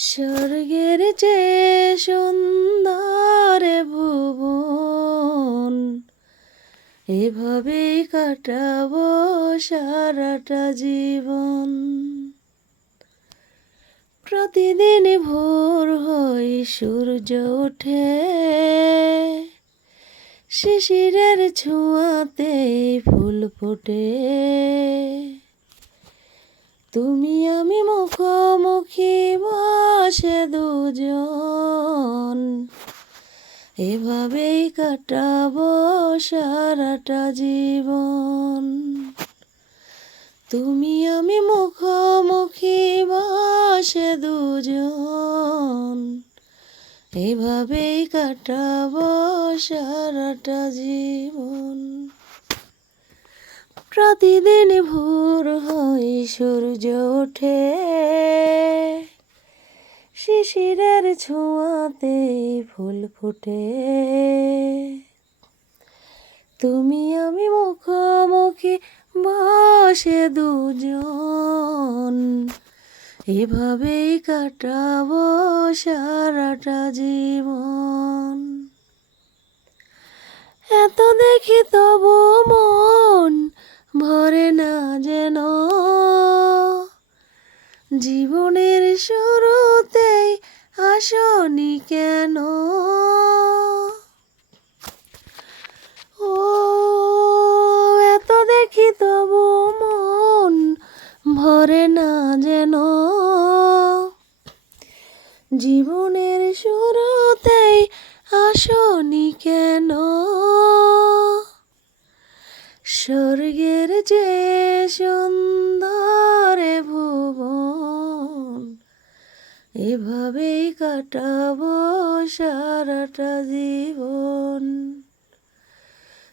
স্বর্গের যে সুন্দর ভুবন। এভাবেই কাটাবো সারাটা জীবন। প্রতিদিন ভোর হই সূর্য ওঠে। শিশিরের ছোঁয়াতে ফুল ফোটে। তুমি আমি মুখোমুখি বসে দুজন। এভাবেই কাটাবো সারাটা জীবন। তুমি আমি মুখোমুখি বসে দুজন। এভাবেই কাটাবো সারাটা জীবন। প্রতিদিন ভোর হয় সূর্য ওঠে। শিশিরের ছোঁয়াতে ফুল ফোটে। তুমি আমি মুখোমুখি বসে দুজন। এভাবেই কাটাবো সারাটা জীবন। এত দেখি তবু মন ভরে না যেন। জীবনের শুরুতেই আসনি কেন? ও, এত দেখি তবু মন ভরে না যেন। জীবনের শুরুতেই আসনি কেন? স্বর্গের যে সুন্দর এভাবেই কাটাবো সারাটা জীবন।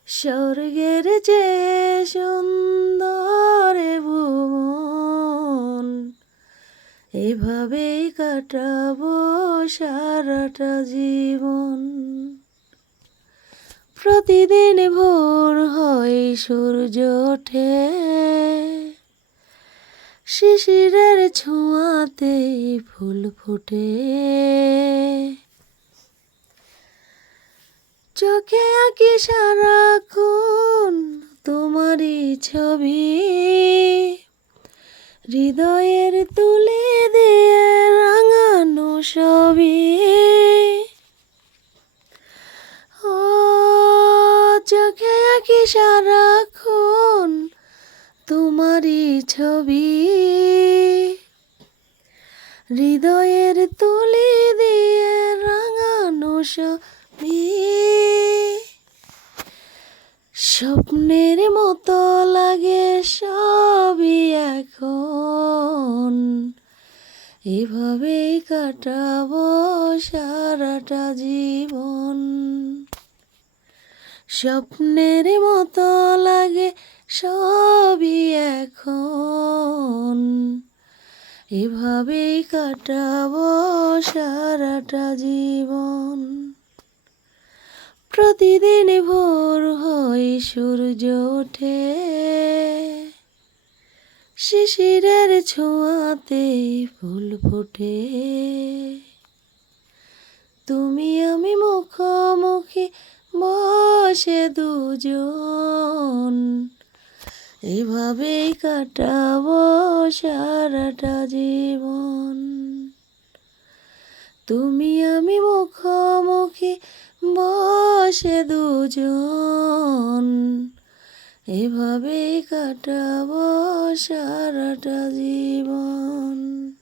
স্বর্গের যে সুন্দর ভুবন। এভাবেই কাটাবো সারাটা জীবন। প্রতিদিন ভোর হয় সূর্য ওঠে। শিশিরের ছোঁয়াতে ফুল ফোটে। চোখে আঁকি সারাক্ষণ তোমারই ছবি। হৃদয়ের তুলে দিয়ে রাঙানো সবই। ও, চোখে আঁকি সারাক্ষণ তোমারই ছবি। হৃদয়ের তুলি দিয়ে রাঙানো সবই স্বপ্নের মতো লাগে সবই এখন। এভাবেই কাটাবো সারাটা জীবন। স্বপ্নের মতো লাগে সবই এখন। এভাবেই কাটাবো সারাটা জীবন। প্রতিদিন ভোর হয় সূর্য ওঠে। শিশিরের ছোঁয়াতে ফুল ফোটে। তুমি আমি মুখোমুখি বসে দুজন। এভাবেই কাটাবো সারাটা জীবন। তুমি আমি মুখোমুখি বসে দুজন। এভাবেই কাটাবো সারাটা জীবন।